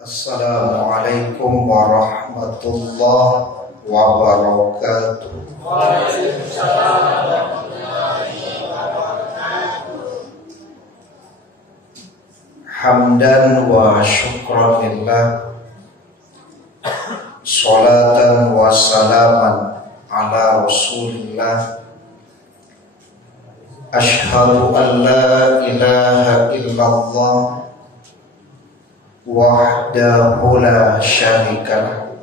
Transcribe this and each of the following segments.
Assalamualaikum warahmatullahi wabarakatuh. Waalaikumsalam warahmatullahi wabarakatuh. Hamdan wa syukran lillah, salatan wa salaman ala rasulillah. Ashhadu an la ilaha illallah wahdahu la syarikalah,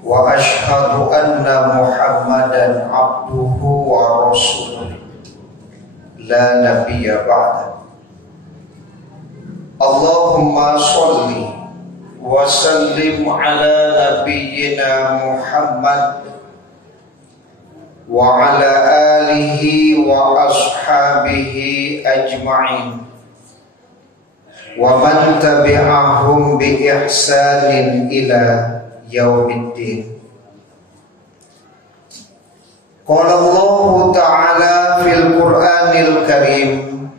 wa ashhadu anna Muhammadan abduhu wa rasuluh la nabiyya ba'da. Allahumma sholli wa sallim ala nabiyyina Muhammad wa ala alihi wa ashabihi ajma'in wa man tabi'ahum bi ihsanin ila yaumiddin. Qala Allah Ta'ala fil Qur'anil Karim,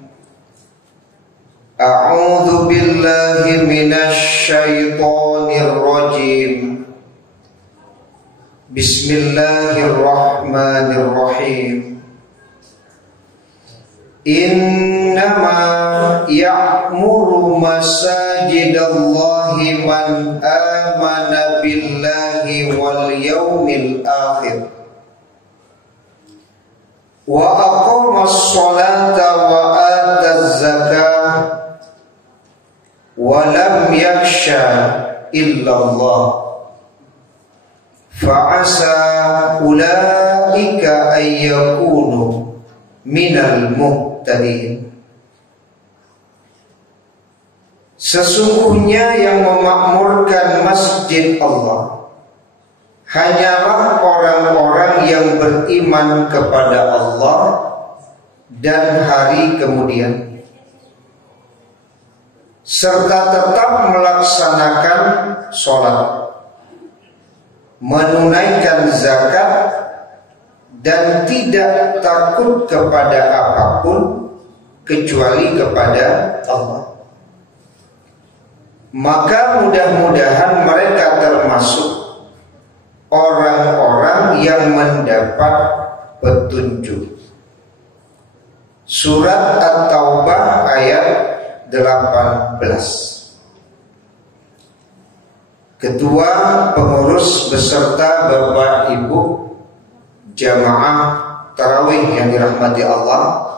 a'udzu billahi minasy syaithanir rajim. Bismillahirrahmanirrahim. Innama ya'muru masajidallahi man amana billahi wal yawmil akhir wa aqamas sholata wa ataz zakah wa lam yakhsha illallah fa'asa ulaika ayyakunu minal muhtadin. Sesungguhnya yang memakmurkan masjid Allah hanyalah orang-orang yang beriman kepada Allah dan hari kemudian, serta tetap melaksanakan sholat, menunaikan zakat, dan tidak takut kepada apapun kecuali kepada Allah. Maka mudah-mudahan mereka termasuk orang-orang yang mendapat petunjuk. Surat At-Taubah ayat 18. Ketua pengurus beserta Bapak Ibu jamaah tarawih yang dirahmati Allah,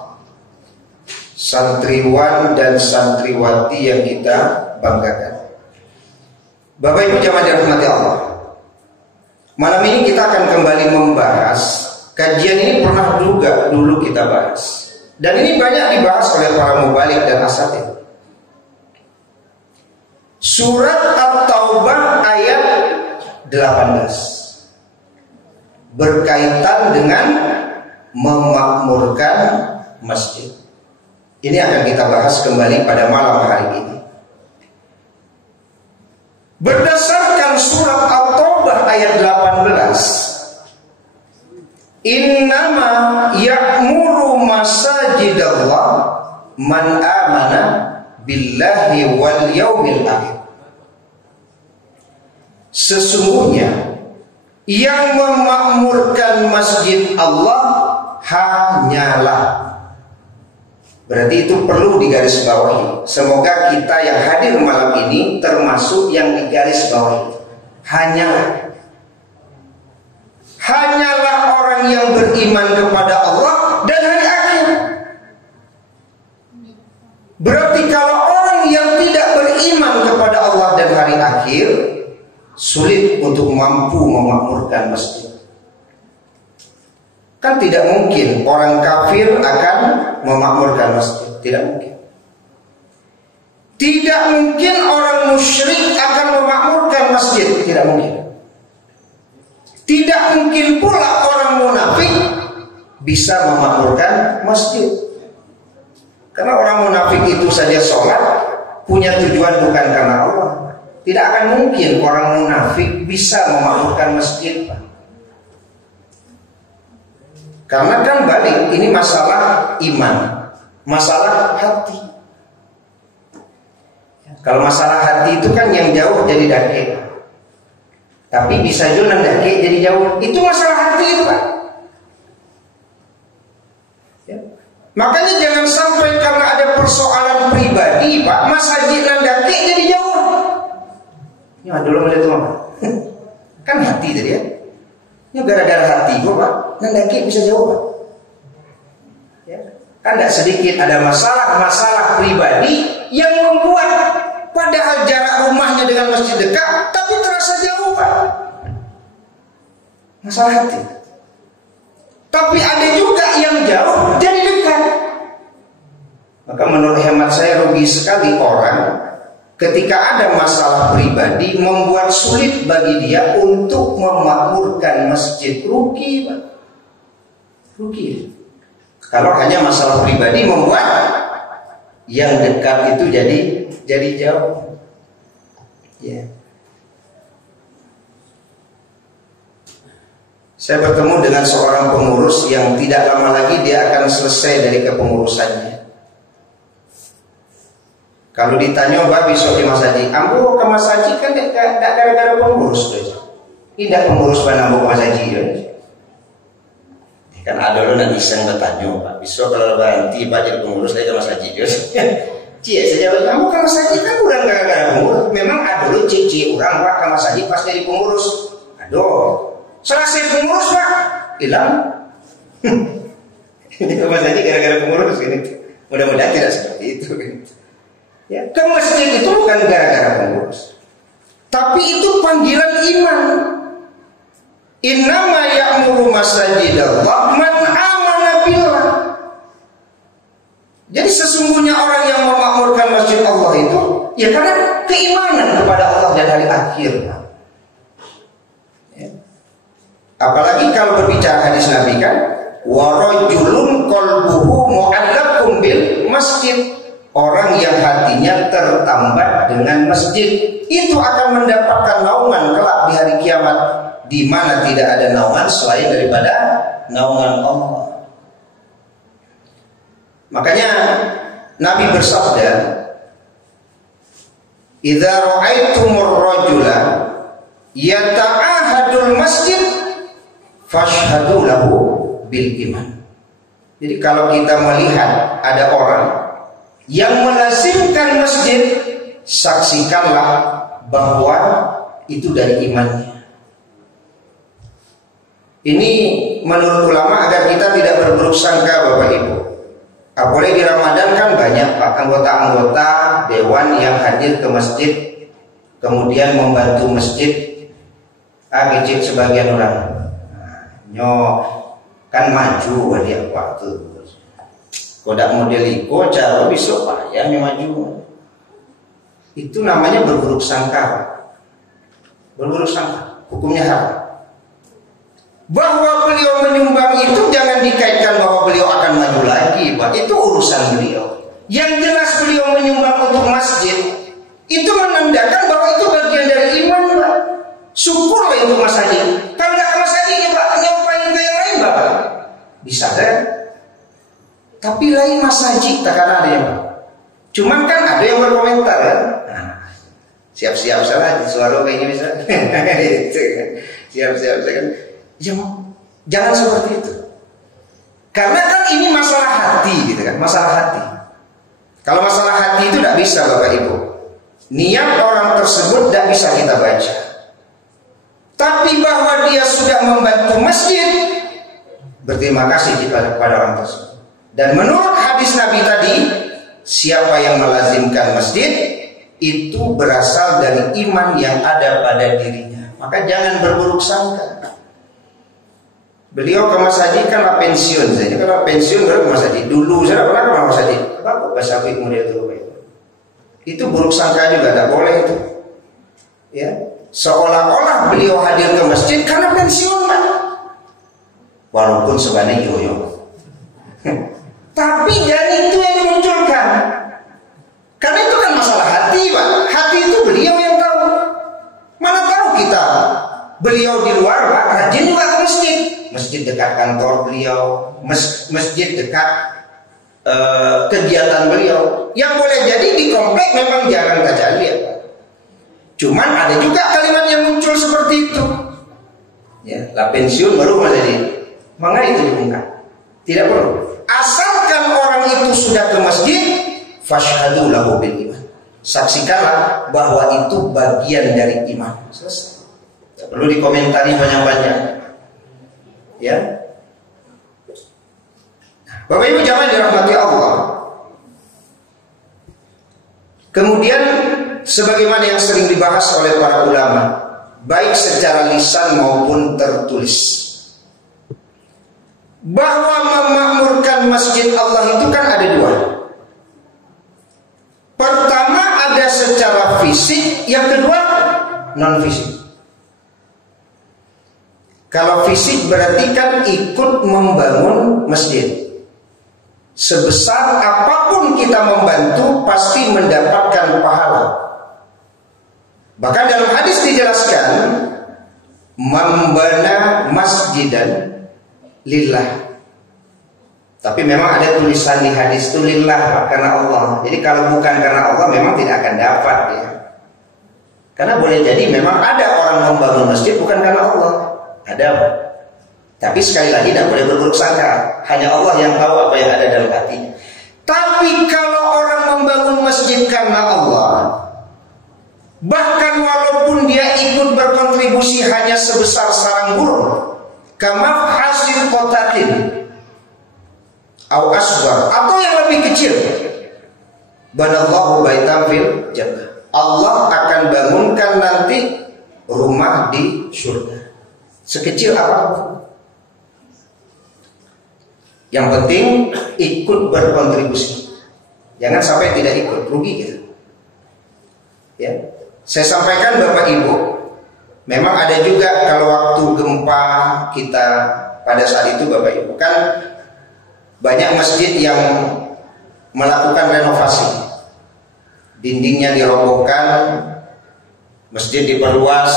santriwan dan santriwati yang kita banggakan. Bapak Ibu jamaah dirahmati Allah, malam ini kita akan kembali membahas kajian ini pernah juga dulu kita bahas, dan ini banyak dibahas oleh para mubalik dan asatidz. Surat At-Taubah ayat 18 berkaitan dengan memakmurkan masjid. Ini akan kita bahas kembali pada malam hari ini. Berdasarkan surat At-Taubah ayat 18, innama ya'muru masajidallah man amana billahi wal yaumil akhir. Sesungguhnya yang memakmurkan masjid Allah hanyalah, berarti itu perlu digarisbawahi. Semoga kita yang hadir malam ini termasuk yang digarisbawahi. Hanyalah orang yang beriman kepada Allah dan hari akhir. Berarti kalau orang yang tidak beriman kepada Allah dan hari akhir, sulit untuk mampu memakmurkan masjid. Kan tidak mungkin orang kafir akan memakmurkan masjid, tidak mungkin. Tidak mungkin orang musyrik akan memakmurkan masjid, tidak mungkin. Tidak mungkin pula orang munafik bisa memakmurkan masjid. Karena orang munafik itu saja sholat punya tujuan bukan karena Allah. Tidak akan mungkin orang munafik bisa memakmurkan masjid, Pak. Karena kan balik, ini masalah iman, masalah hati. Kalau masalah hati itu kan yang jauh jadi dake, tapi bisa juga dake jadi jauh. Itu masalah hati itu Pak. Ya. Makanya jangan sampai karena ada persoalan pribadi Pak, Mas Haji dan dake jadi jauh. Ya dulu melihat tuh kan hati tadi ya. Ya gara-gara hati gua Pak, dan dake bisa jauh Pak. Ya. Kan tidak sedikit ada masalah pribadi yang membuat padahal jarak rumahnya dengan masjid dekat, tapi terasa jauh Pak. Masalah hati. Tapi ada juga yang jauh jadi dekat. Maka menurut hemat saya rugi sekali orang ketika ada masalah pribadi membuat sulit bagi dia untuk memakmurkan masjid. Rugi Pak. Rugi. Kalau hanya masalah pribadi membuat yang dekat itu jadi jauh. Ya. Saya bertemu dengan seorang pengurus yang tidak lama lagi dia akan selesai dari kepengurusannya. Kalau ditanya Mbak besok di Mas Haji, ambo ke Mas Haji kan tidak gara-gara pengurus tuh. Tidak pengurus panambo Mas Haji ya. Kan ada lo nanti iseng bertanya Pak, besok kalau berhenti Pak jadi pengurus saya ke Mas Haji ya. Cie saja kamu ke Mas Haji kan bukan gara-gara pengurus. Memang ada lo cici orang Pak ke Mas Haji pas jadi pengurus. Aduh. Selesai pengurus Pak, hilang. Ini ke Mas Haji gara-gara pengurus ini. Mudah-mudahan tidak seperti itu. Ya, ke masjid itu bukan gara-gara pengurus, tapi itu panggilan iman. Innama ya'muru masajidallah man amana billah. Jadi sesungguhnya orang yang memakmurkan masjid Allah itu ya karena keimanan kepada Allah dan hari akhir. Ya. Apalagi kalau berbicara hadis Nabi kan, wa rajulun qalbuhu mu'allaqun bil masjid. Orang yang hatinya tertambat dengan masjid itu akan mendapatkan naungan kelak di hari kiamat, di mana tidak ada naungan selain daripada naungan Allah. Makanya Nabi bersabda, "Idza ra'aitumur rajula yata'ahadul masjid fashhadu lahu bil iman." Jadi kalau kita melihat ada orang yang melazimkan masjid, saksikanlah bahwa itu dari imannya. Ini menurut ulama agar kita tidak berburuk sangka Bapak Ibu. Apalagi di Ramadan kan banyak Pak anggota-anggota dewan yang hadir ke masjid, kemudian membantu masjid. Kecil sebagian orang, kan maju dia waktu. Kodak model iko cara besok Pak yang maju. Itu namanya berburuk sangka. Berburuk sangka, hukumnya haram. Bahwa beliau menyumbang itu jangan dikaitkan bahwa beliau akan maju lagi Pak. Itu urusan beliau. Yang jelas beliau menyumbang untuk masjid itu menandakan bahwa itu bagian dari iman Pak. Syukurlah itu Mas Haji. Kalau nggak ke Mas Haji Pak, nyobain ke yang lain Pak. Bisa kan? Tapi lain Mas Haji, tak karena ada yang cuman kan ada yang berkomentar kan. Nah, siap-siap salah di suara kayaknya bisa. Siap-siap kan. Ya, jangan seperti itu. Karena kan ini masalah hati gitu kan, masalah hati. Kalau masalah hati itu tidak bisa Bapak Ibu. Niat orang tersebut tidak bisa kita baca. Tapi bahwa dia sudah membantu masjid, berterima kasih kepada orang tersebut. Dan menurut hadis Nabi tadi, siapa yang melazimkan masjid itu berasal dari iman yang ada pada dirinya. Maka jangan berburuk sangka. Beliau ke Mas Haji kan pensiun saja. Kalau pensiun baru ke Mas Haji. Dulu saya pernah ke Mas Haji. Kenapa bahasa kemudian itu buruk sangka juga, tidak boleh itu. Ya, seolah-olah beliau hadir ke masjid karena pensiun Pak. Walaupun sebenarnya yoyo. Tapi dari itu yang dimunculkan. Karena itu kan masalah hati Pak. Hati itu beliau yang tahu. Mana tahu kita beliau di luar Pak rajin juga ke masjid. Masjid dekat kantor beliau, masjid dekat kegiatan beliau. Yang boleh jadi di komplek memang jarang tajalli ya. Cuman ada juga kalimat yang muncul seperti itu. Ya, lah pensiun baru jadi. Maka itu diungkap. Tidak perlu. Asalkan orang itu sudah ke masjid, fashhadu lahu bil iman. Saksikanlah bahwa itu bagian dari iman. Selesai. Tidak perlu dikomentari banyak-banyak. Ya. Bapak Ibu jamaah dirahmati Allah. Kemudian sebagaimana yang sering dibahas oleh para ulama, baik secara lisan maupun tertulis, bahwa memakmurkan masjid Allah itu kan ada dua. Pertama ada secara fisik, yang kedua non fisik. Kalau fisik berarti kan ikut membangun masjid. Sebesar apapun kita membantu pasti mendapatkan pahala. Bahkan dalam hadis dijelaskan, membana masjidan lillah. Tapi memang ada tulisan di hadis itu lillah, karena Allah. Jadi kalau bukan karena Allah memang tidak akan dapat ya. Karena boleh jadi memang ada orang membangun masjid bukan karena Allah. Ada. Tapi sekali lagi tidak boleh berburuk sangka. Hanya Allah yang tahu apa yang ada dalam hati. Tapi kalau orang membangun masjid karena Allah, bahkan walaupun dia ikut berkontribusi hanya sebesar sarang burung, kama hasil kotakin au asghar, atau yang lebih kecil, banallahu baitan fil jannah, Allah akan bangunkan nanti rumah di surga. Sekecil apapun, yang penting ikut berkontribusi. Jangan sampai tidak ikut, rugi kita. Ya, saya sampaikan Bapak Ibu, memang ada juga kalau waktu gempa kita pada saat itu Bapak Ibu, kan banyak masjid yang melakukan renovasi. Dindingnya dirobohkan, masjid diperluas,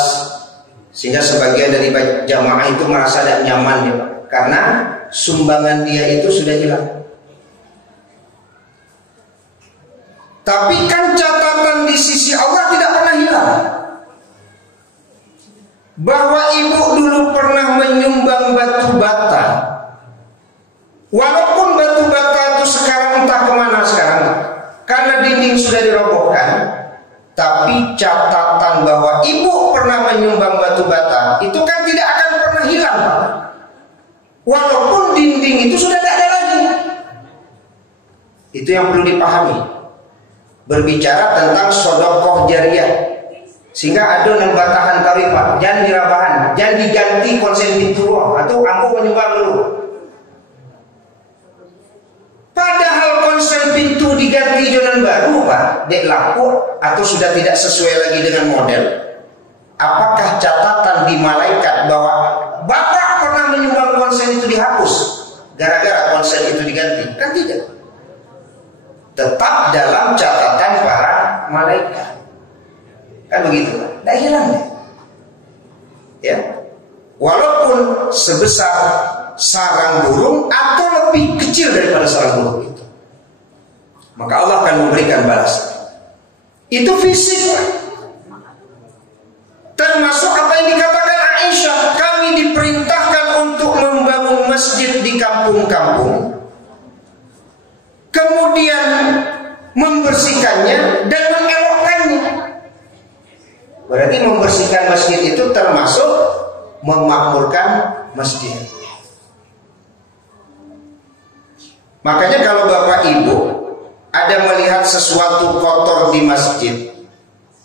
sehingga sebagian dari jamaah itu merasa tidak nyaman ya Pak, karena sumbangan dia itu sudah hilang. Tapi kan catatan di sisi Allah tidak pernah hilang, bahwa ibu dulu pernah menyumbang batu bata. Walaupun batu bata itu sekarang entah kemana sekarang, karena dinding sudah dirobohkan, tapi catatan bahwa ibu pernah menyumbang batu bata itu kan tidak akan pernah hilang, walaupun dinding itu sudah tidak ada lagi. Itu yang perlu dipahami. Berbicara tentang sedekah jariyah, sehingga ada yang batahan tarifah, jangan dirabahan, jangan diganti konsen pintu atau aku menyumbang dulu. Padahal konsen pintu diganti jalan baru Pak, dek laku atau sudah tidak sesuai lagi dengan model. Apakah catatan di malaikat bahwa Bapak pernah menyumbang konsen itu dihapus gara-gara konsen itu diganti? Kan tidak. Tetap dalam catatan para malaikat. Kan begitu Pak, tidak hilang ya. Walaupun sebesar sarang burung atau lebih kecil daripada sarang burung itu, maka Allah akan memberikan balasan. Itu fisik Pak. Termasuk apa yang dikatakan Aisyah, kami diperintahkan untuk membangun masjid di kampung-kampung, kemudian membersihkannya dan mengelokkannya. Berarti membersihkan masjid itu termasuk memakmurkan masjid. Makanya kalau Bapak Ibu ada melihat sesuatu kotor di masjid,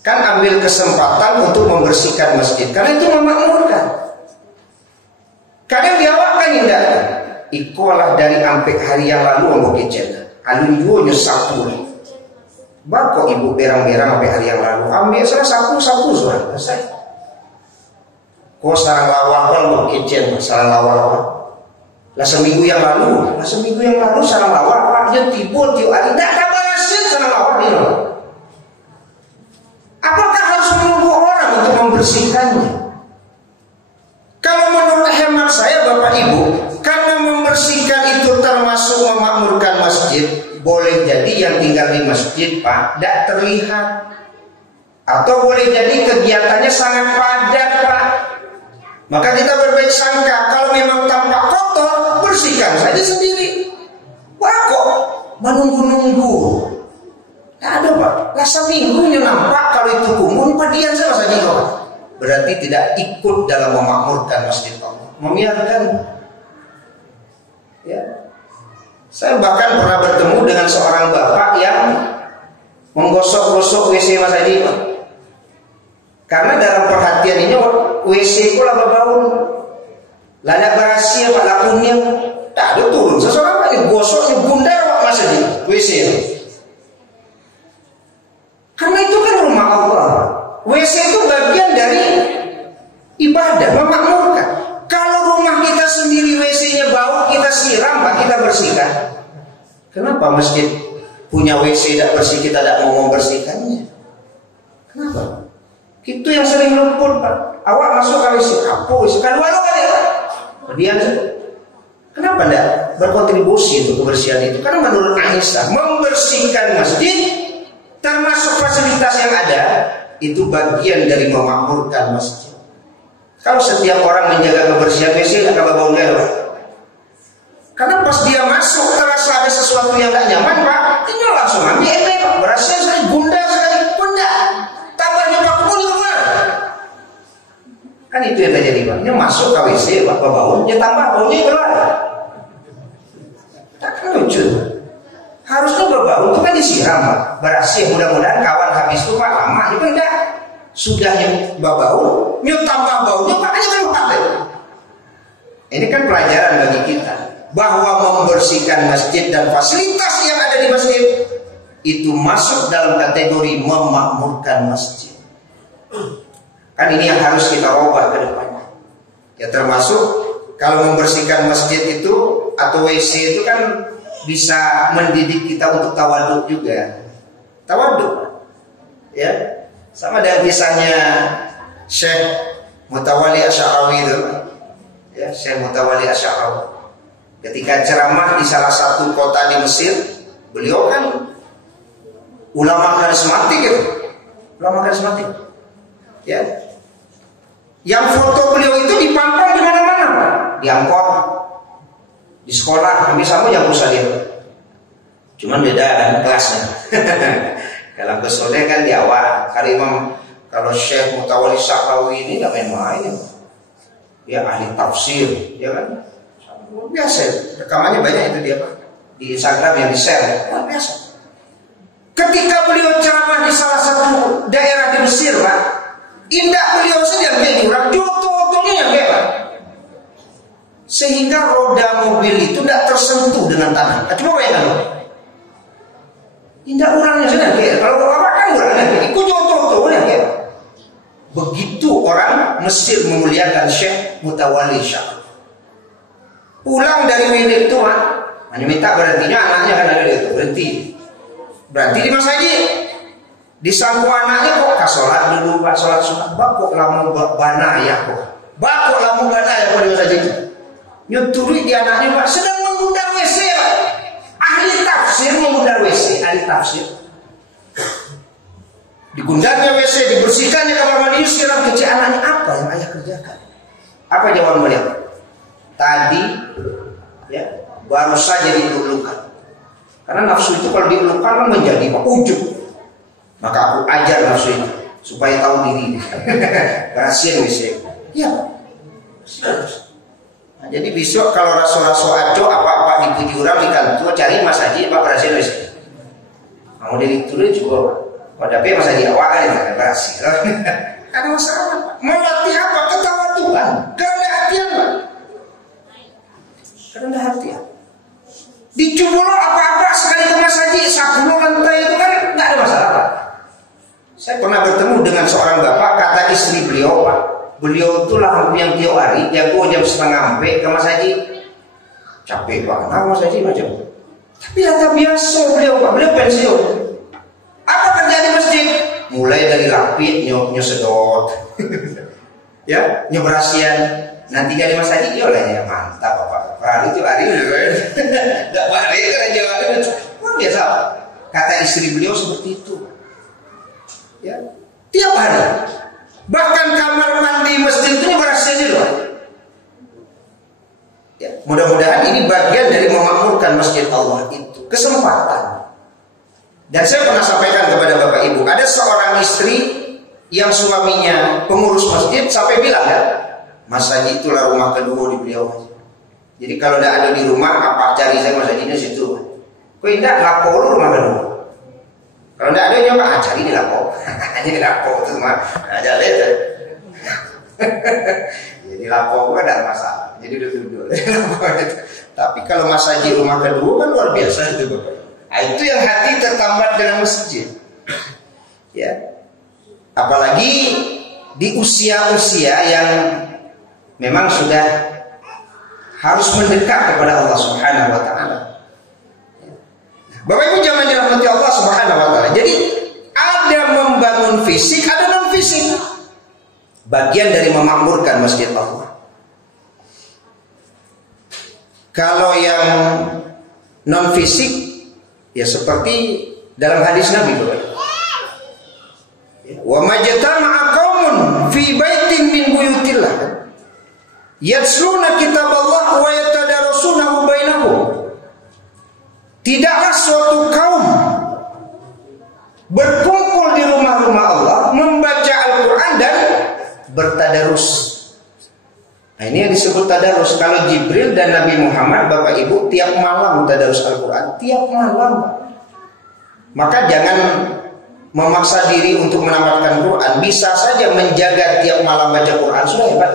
kan ambil kesempatan untuk membersihkan masjid, karena itu memakmurkan. Kadang diawakkan indah, ikolah dari ampek hari yang lalu mau kecil, alun juo nyesapu. Bako ibu berang-berang ampek hari yang lalu, ambil salah sapu sudah selesai. Kok sarang lawakal mau kecil, sarang lawakal. Lah seminggu yang lalu sarang lawakal dia timbul tiup hari, tidak ada balasin sarang lawakal ini. Apakah harus menunggu orang untuk membersihkannya? Kalau menurut hemat saya Bapak Ibu, karena membersihkan itu termasuk memakmurkan masjid, tinggal di masjid, Pak, tidak terlihat. Atau boleh jadi kegiatannya sangat padat, Pak. Maka kita berbaik sangka, kalau memang tampak kotor, bersihkan saja sendiri. Wah, kok menunggu-nunggu? Tidak ada, Pak. Rasa minggunya nampak kalau itu kumuh, padian sama saja, Pak. Berarti tidak ikut dalam memakmurkan masjid Allah, membiarkan. Ya. Saya bahkan pernah bertemu dengan seorang bapak yang menggosok-gosok WC Mas Haji, Pak. Karena dalam perhatian ini WC ku laba bau, lada berasi Pak lakunya, tak ada turun. Seseorang Pak digosoknya bundar Pak Mas Haji WC. Karena itu kan rumah Allah. WC itu bagian dari ibadah, memakmurkan. Kalau rumah kita sendiri WC-nya bau, kita siram Pak, kita bersihkan. Kenapa masjid punya WC tidak bersih, kita tidak mau membersihkannya? Kenapa? Itu yang sering lumpur, Pak. Awak masuk ke WC, kapus, kan walau kan ya, Pak. Kemudian, kenapa tidak berkontribusi untuk kebersihan itu? Karena menurut Aisyah, membersihkan masjid termasuk fasilitas yang ada, itu bagian dari memakmurkan masjid. Kalau setiap orang menjaga kebersihan WC, akan bau enggak, Pak? Karena pas dia masuk terasa ada sesuatu yang tidak nyaman, Pak, tinggal langsung ambil Pak. Berasa sekali, bunda sekali, bunda. Tambahnya Pak pun keluar. Kan itu yang terjadi, Pak. Dia masuk ke WC, Pak, bau, dia tambah baunya keluar. Tak kan lucu. Harusnya bau itu kan disiram, Pak. Berasa mudah-mudahan kawan habis itu Pak lama, itu enggak. Sudah yang bau, nyut tambah baunya, Pak hanya keluar. Ini kan pelajaran bagi kita, bahwa membersihkan masjid dan fasilitas yang ada di masjid itu masuk dalam kategori memakmurkan masjid. Kan ini yang harus kita ubah ke depannya. Ya termasuk kalau membersihkan masjid itu atau WC itu kan bisa mendidik kita untuk tawaduk juga. Tawaduk, ya. Sama dengan kisahnya Syekh Mutawalli Asy'arawi itu, ya, Syekh Mutawalli Asy'arawi. Ketika ceramah di salah satu kota di Mesir, beliau kan ulama karismatik gitu. Ulama karismatik. Ya. Yang foto beliau itu dipampang di mana-mana, Pak. Di angkot, di sekolah, kami sama yang usah dia. Cuman beda kan kelasnya. Kalau kesoleh kan di awal. Kalau Syekh Mutawalli Asy'arawi ini tidak main-main. Dia ahli tafsir, ya kan? Biasa, rekamannya banyak itu dia, Pak. Di Instagram yang di-share, biasa. Ketika beliau ceramah di salah satu daerah di Mesir, Pak, indah beliau saja menjadi orang joto-jotonya yang hebat, sehingga roda mobil itu tidak tersentuh dengan tanah. Coba bayangkan, Pak. Indah orangnya saja hebat. Kalau apa kan orangnya ikut joto-jotonya hebat. Begitu orang Mesir memuliakan Syekh Mutawalli Asy'arawi. Pulang dari milik itu, Pak, hanya minta berhentinya anaknya kan ada itu berhenti. Berhenti di Mas Haji. Disangku anaknya kok kasolat dulu Pak, sholat sunat. Bak kok lamu bana ya kok. Bak kok lamu bana ya kok di Mas Haji. Nyuturi di anaknya, Pak, sedang mengundang WC, Pak. Ahli tafsir mengundang WC, ahli tafsir. Digundangnya WC, dibersihkannya kamar mandi, siram kecil anaknya. Apa yang ayah kerjakan? Apa jawaban beliau? Tadi, ya, baru saja dielulukan. Karena nafsu itu kalau dielulukan kan menjadi ujub. Maka aku ajar nafsu itu supaya tahu diri. Rahasia WC. Ya. Nah, jadi besok kalau raso-raso aco apa-apa dipuji orang di kantor, cari Mas Haji apa rahasia WC. Mau ditulis juga. Pada Mas Haji awak kan rahasia. Ada masalah. Melatih apa? Ketawaduan, kerendah hatian, Pak. Rendah hati ya. Di Cubolo apa-apa sekali ke Mas Haji 10 lantai itu kan nggak ada masalah, Pak. Saya pernah bertemu dengan seorang bapak, kata istri beliau, Pak, beliau itu lah yang tiap hari jago jam 7:30 ke Mas Haji. Capek Pak, nah Mas Haji macam. Tapi kata biasa beliau, Pak, beliau pensiun. Apa kerja di masjid? Mulai dari rapid, nyosedot, ya, nyoberasian. Nanti kali Mas Haji, ya mantap Bapak. Lalu itu hari nggak balik kerja biasa. Kata istri beliau seperti itu. Ya, tiap hari. Bahkan kamar mandi masjid itu berasanya loh. Ya, mudah-mudahan ini bagian dari memakmurkan masjid Allah itu. Kesempatan. Dan saya pernah sampaikan kepada Bapak Ibu, ada seorang istri yang suaminya pengurus masjid sampai bilang ya, Mas Haji itulah rumah kedua di beliau. Jadi kalau tidak ada di rumah, apa cari saya Mas Haji di situ. Kau tidak lapor rumah kedua. Kalau tidak ada nyoba cari di lapor. Hanya di lapor itu mah aja lihat. Jadi lapor kan tidak masalah. Jadi duduk. Tapi kalau Mas Haji rumah kedua kan luar biasa itu Bapak. Nah, itu yang hati tertambat dengan masjid. Ya. Apalagi di usia-usia yang memang sudah harus mendekat kepada Allah Subhanahu wa taala. Bapak Ibu jangan dirahmati Allah Subhanahu wa taala. Jadi ada membangun fisik, ada non fisik. Bagian dari memakmurkan masjid Allah. Kalau yang non fisik ya seperti dalam hadis Nabi Bapak. Wa majtama'a qaumun fi baitin min buyutillah yatsluna kitaballah wa yatadarasunahu bainahum. Tidaklah suatu kaum berkumpul di rumah-rumah Allah membaca Al-Quran dan bertadarus. Nah, ini yang disebut tadarus. Kalau Jibril dan Nabi Muhammad Bapak Ibu tiap malam tadarus Al-Quran, tiap malam. Maka jangan memaksa diri untuk menamatkan Quran. Bisa saja menjaga tiap malam baca Quran, sudah hebat.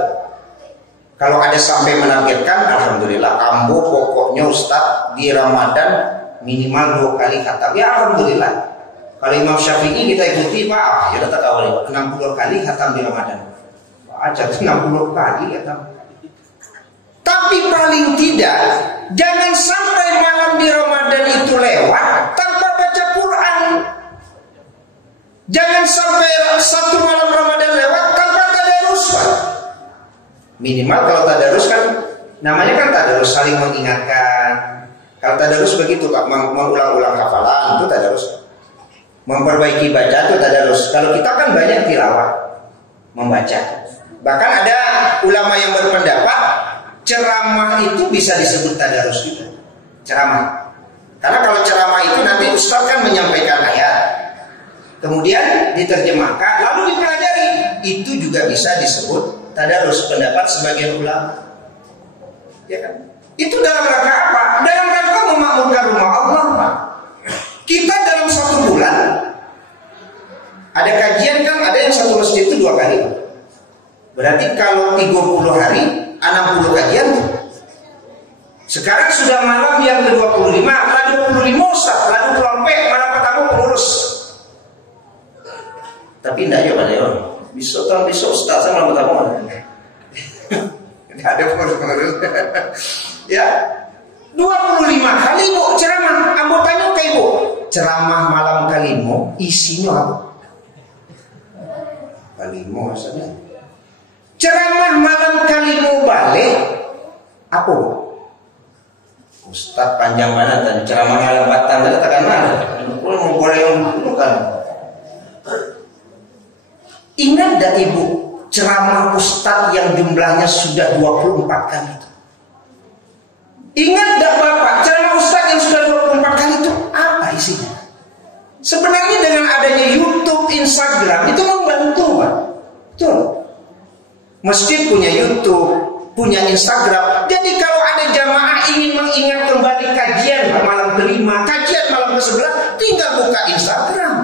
Kalau ada sampai menargetkan, alhamdulillah. Ambo pokoknya Ustaz di Ramadan minimal 2 kali khatam. Ya alhamdulillah. Kalau Imam Syafi'i kita ikuti, Pak, ya tak awal 60 kali khatam di Ramadan. Aja 60 kali khatam. Tapi paling tidak jangan sampai malam di Ramadan itu lewat tanpa baca Quran. Jangan sampai satu malam Ramadan lewat tanpa tadarus. Minimal kalau tadarus kan namanya kan tadarus saling mengingatkan. Kalau tadarus begitu Pak, mengulang-ulang hafalan itu tadarus. Memperbaiki baca itu tadarus. Kalau kita kan banyak tilawah membaca. Bahkan ada ulama yang berpendapat ceramah itu bisa disebut tadarus juga. Ceramah. Karena kalau ceramah itu nanti ustaz kan menyampaikan ayat, kemudian diterjemahkan, lalu dipelajari. Itu juga bisa disebut tadarus, pendapat sebagian ulama. Ya kan? Itu dalam rangka apa? Dalam rangka memakmurkan rumah Allah, Pak. Kita dalam 1 bulan ada kajian kan, ada yang satu masjid itu 2 kali, Pak. Berarti kalau 30 hari 60 kajian. Sekarang sudah malam yang ke-25, lah 25 Ustaz, lah 20 malam pertama pengurus. Tapi enggak ya Pak Leo. Besok Ustaz saya malam pertama. Enggak ada pengurus. Ya. 25 kali Bu ceramah. Ambo tanya ke Ibu, ceramah malam kalimo isinya apa? Kalimo maksudnya. Ceramah malam kalimo balik apa? Ustaz panjang mana tadi ceramah malam Batam tadi tekan mana? Boleh yang bukan. Ingat tak Ibu ceramah Ustaz yang jumlahnya sudah 24 kali itu? Ingat tak Bapak ceramah Ustaz yang sudah 24 kali itu apa isinya? Sebenarnya dengan adanya YouTube, Instagram itu membantu Pak. Betul. Masjid punya YouTube, punya Instagram. Jadi kalau ada jamaah ingin mengingat kembali kajian malam ke-5, kajian malam ke-11, tinggal buka Instagram.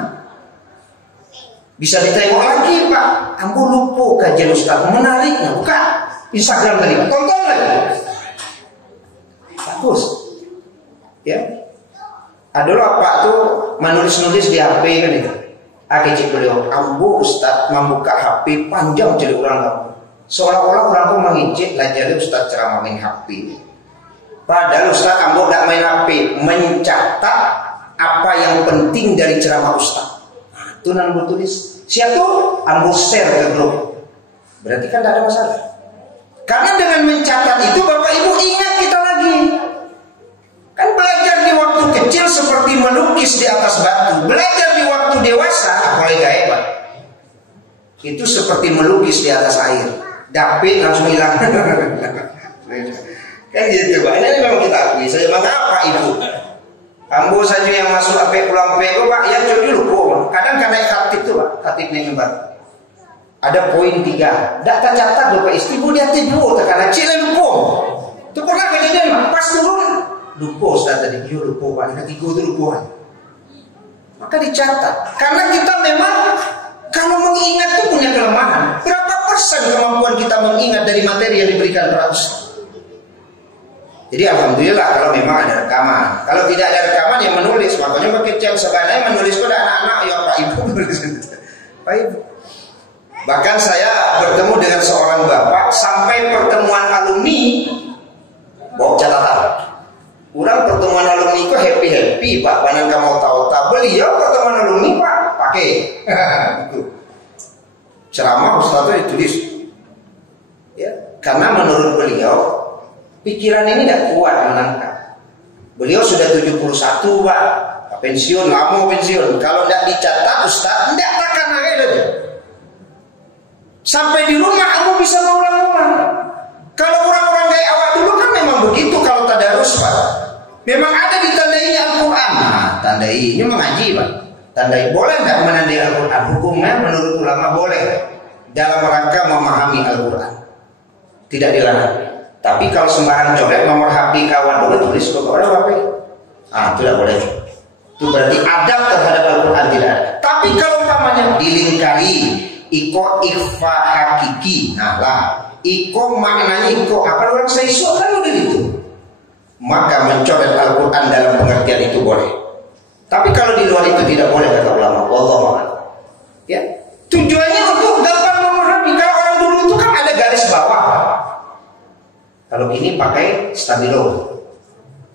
Bisa ditengok lagi Pak, ambo lupa kajian Ustaz menariknya, buka Instagram tadi, tonton lagi. Bagus. Ya. Adalah Pak tuh menulis-nulis di HP kan itu. Akhirnya beliau, ambo Ustaz membuka HP panjang jadi orang kamu. Seolah-olah orang tuh mengicip jadi Ustaz ceramah main HP. Padahal Ustaz ambo tidak main HP, mencatat apa yang penting dari ceramah Ustaz. Nah, itu ambo tulis. Siapa ambo share ke grup. Berarti kan tidak ada masalah. Karena dengan mencatat itu Bapak Ibu ingat kita lagi. Kan belajar di waktu kecil kecil seperti melukis di atas batu. Belajar di waktu dewasa, apalagi gak hebat. Itu seperti melukis di atas air. Dapet langsung hilang. Kan gitu Pak. Ini memang kita akui. Saya mengapa Ibu? Ambo saja yang masuk apa pulang pego Pak, ya coba dulu Pak. Kadang kan naik khatib tuh Pak, khatib nih Pak. Ada poin 3. Dak tercatat Bapak istri Bu dia tibu karena cilen lupa. Itu pernah kejadian Pak, pas turun lupa Ustaz tadi, yo lupa Pak, ketiga itu lupa. Maka dicatat. Karena kita memang kalau mengingat itu punya kelemahan. Berapa persen kemampuan kita mengingat dari materi yang diberikan para ustaz? Jadi alhamdulillah kalau memang ada rekaman. Kalau tidak ada rekaman yang menulis, makanya pakai chat sebenarnya menulis pada anak-anak ya Pak Ibu menulis. Pak Ibu. Bahkan saya bertemu dengan seorang bapak sampai pertemuan alumni bawa catatan. Orang pertemuan alumni itu happy Pak. Banan kamu tahu tak beliau pertemuan alumni Pak pakai. Ceramah Ustaz ditulis. Ya, karena menurut beliau pikiran ini tidak kuat menangkap. Beliau sudah 71 Pak, pensiun, lama pensiun. Kalau tidak dicatat Ustaz, tidak takkan ada. Sampai di rumah kamu bisa mengulang-ulang. Kalau orang-orang kayak awak dulu kan memang begitu kalau tadarus Pak. Memang ada ditandai Al-Quran. Nah, tandai ini mengaji Pak. Tandai boleh tidak menandai Al-Quran? Hukumnya menurut ulama boleh dalam rangka memahami Al-Quran. Tidak dilarang. Tapi kalau sembarang coret nomor HP kawan boleh tulis ke orang HP. Tidak boleh. Itu berarti adab terhadap Al-Quran tidak ada. Tapi kalau umpamanya dilingkari iko ikhfa hakiki, iko maknanya iko apa orang saya kan udah gitu. Maka mencoret Al-Quran dalam pengertian itu boleh. Tapi kalau di luar itu tidak boleh kata ulama. Wallahu a'lam. Ya, tujuannya untuk gampang memahami. Kalau orang dulu itu kan ada garis bawah. Kalau ini pakai stabilo.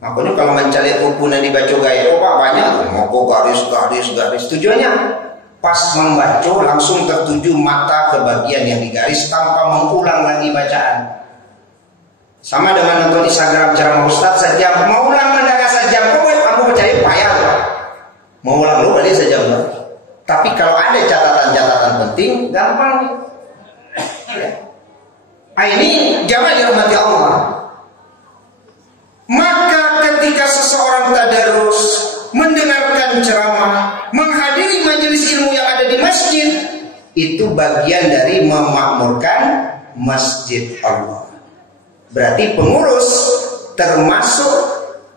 Makanya kalau mencari kumpulan dibaca gaya Pak banyak. Mau garis. Tujuannya pas membaca langsung tertuju mata ke bagian yang digaris tanpa mengulang lagi bacaan. Sama dengan nonton Instagram ceramah Ustaz saja mau ulang mendadak saja. Kamu mencari payah Pak. Mau ulang lu balik saja Pak. Tapi kalau ada catatan-catatan penting gampang. Ya. Ini jamaah dirahmati Allah. Maka ketika seseorang tadarus, mendengarkan ceramah, menghadiri majelis ilmu yang ada di masjid, itu bagian dari memakmurkan masjid Allah. Berarti pengurus termasuk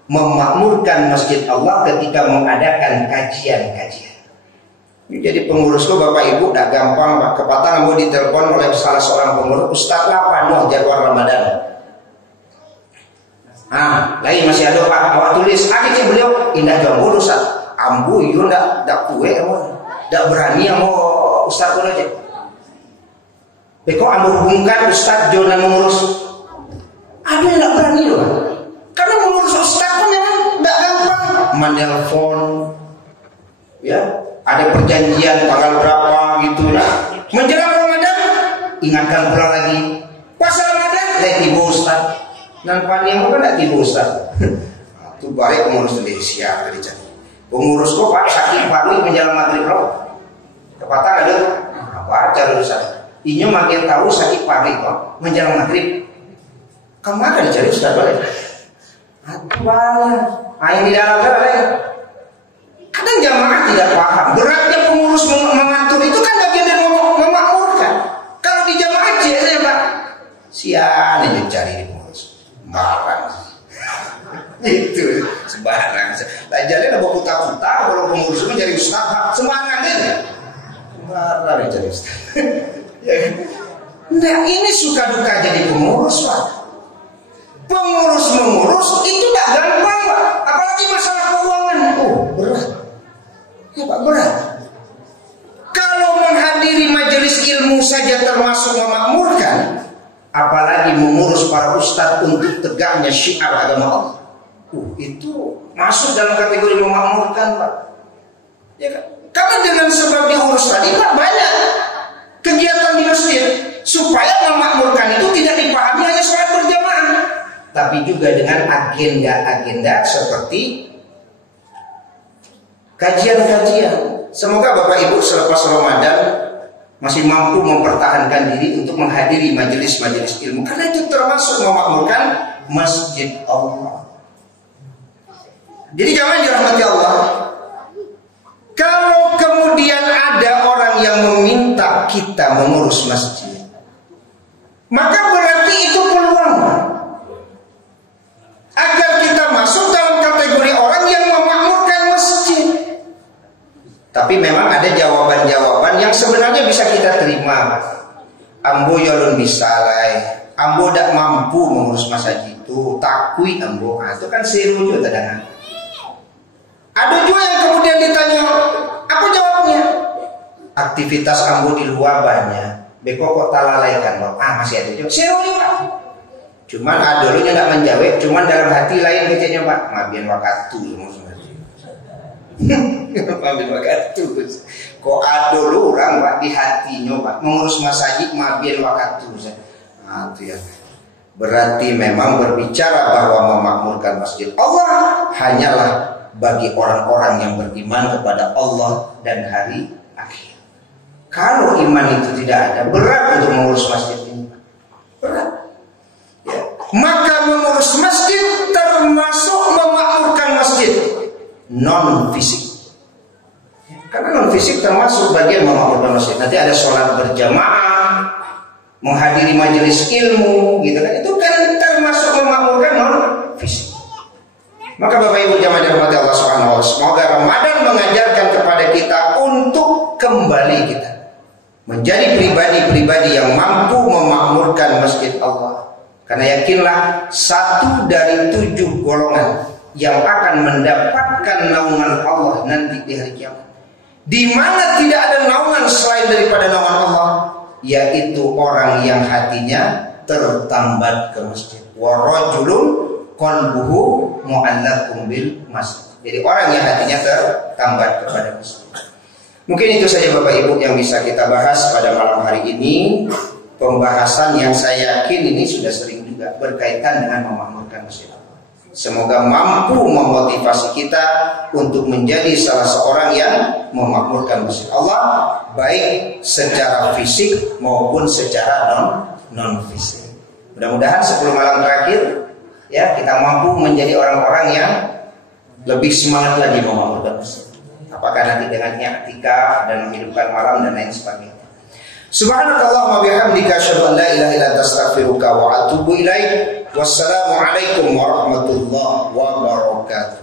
memakmurkan masjid Allah ketika mengadakan kajian-kajian. Jadi pengurusku Bapak Ibu tidak gampang Pak. Kepatah mau ditelepon oleh salah seorang pengurus, Ustaz apa doh jadwal Ramadan. Lain masih ada Pak, awak tulis. Kecil beliau indah jam Ustaz. Ambu itu tidak kue, tidak berani mau Ustaz pun aja. Kok ambu hubungkan Ustaz Jonan mengurus? Ada yang tidak berani loh. Karena mengurus Ustaz pun memang tidak gampang. Menelpon, ya. Ada perjanjian tanggal berapa gitu lah. Menjelang Ramadan ingatkan pula lagi. Pas Ramadan tiba Ustaz. Dan paniang kan tidak tiba Ustaz. Itu balik pengurus Indonesia tadi cari. Pengurus kok Pak sakit paru menjelang maghrib loh. Kepatah ada apa cara Ustaz. Inya makin tahu sakit paru kok menjelang maghrib. Kamu akan dicari Ustaz balik. Aduh balik. Air di dalam balik. Kadang jamaah tidak paham. Beratnya pengurus mengatur itu kan bagian dari memakmurkan. Kalau di jamaah aja Pak, sian aja cari pengurus. Sembarang. Itu sembarang. Lajarnya ada putar-putar kalau pengurus itu jadi ustaz, semangat aja. Sembarang jadi ustaz. Nah ini suka duka jadi pengurus Pak. Pengurus mengurus itu tidak gampang Pak. Apalagi masalah keuangan. Berat. Ya Pak berat. Kalau menghadiri majelis ilmu saja termasuk memakmurkan, apalagi mengurus para ustadz untuk tegaknya syiar agama Allah. Itu masuk dalam kategori memakmurkan Pak. Ya kan? Karena dengan sebab diurus tadi Pak banyak kegiatan di masjid supaya memakmurkan itu tidak dipahami hanya sholat berjamaah, tapi juga dengan agenda-agenda seperti kajian-kajian. Semoga Bapak Ibu selepas Ramadan masih mampu mempertahankan diri untuk menghadiri majelis-majelis ilmu, karena itu termasuk memakmurkan masjid Allah. Jadi jangan dirahmati Allah. Kalau kemudian ada orang yang meminta kita mengurus masjid, maka berarti itu peluang agar kita masuk dalam kategori orang yang memakmurkan masjid. Tapi memang ada jawaban-jawaban yang sebenarnya bisa kita terima. Ambo yolun bisalai, ambo tidak mampu mengurus masjid itu, takui ambo. Itu kan seru juga tadana. Ada juga yang kemudian ditanya, apa jawabnya? Aktivitas ambo di luar banyak, beko kok talalaikan, masih ada juga. Seru juga. Cuman adolunya nggak menjawab, cuman dalam hati lain kecenya Pak, mabian wakatu maksudnya. Mabian wakatu. Kok adolu orang Pak di hatinya Pak, mengurus masjid mabian wakatu. Nah, itu ya. Berarti memang berbicara bahwa memakmurkan masjid Allah hanyalah bagi orang-orang yang beriman kepada Allah dan hari akhir. Kalau iman itu tidak ada, berat untuk mengurus masjid ini. Berat. Ya. Maka mengurus masjid termasuk memakmurkan masjid non fisik. Karena non fisik termasuk bagian memakmurkan masjid. Nanti ada sholat berjamaah, menghadiri majelis ilmu, gitu kan? Itu kan termasuk memakmurkan non fisik. Maka Bapak Ibu jamaah dirahmati Allah Subhanahu wa taala, semoga Ramadan mengajarkan kepada kita untuk kembali kita menjadi pribadi-pribadi yang mampu memakmurkan masjid Allah. Karena yakinlah 1 dari 7 golongan yang akan mendapatkan naungan Allah nanti di hari kiamat, di mana tidak ada naungan selain daripada naungan Allah, yaitu orang yang hatinya tertambat ke masjid. Wa rajulun qalbuhu mu'allaqun bil masjid. Jadi orang yang hatinya tertambat kepada masjid. Mungkin itu saja Bapak Ibu yang bisa kita bahas pada malam hari ini. Pembahasan yang saya yakin ini sudah sering juga berkaitan dengan memakmurkan masjid. Semoga mampu memotivasi kita untuk menjadi salah seorang yang memakmurkan masjid Allah, baik secara fisik maupun secara non fisik. Mudah-mudahan 10 malam terakhir ya kita mampu menjadi orang-orang yang lebih semangat lagi memakmurkan masjid. Apakah nanti dengan i'tikaf dan menghidupkan malam dan lain sebagainya. Subhanakallahumma bihamdika asyhadu an la ilaha illa anta astaghfiruka wa atubu ilaik. Wassalamu alaikum warahmatullahi wabarakatuh.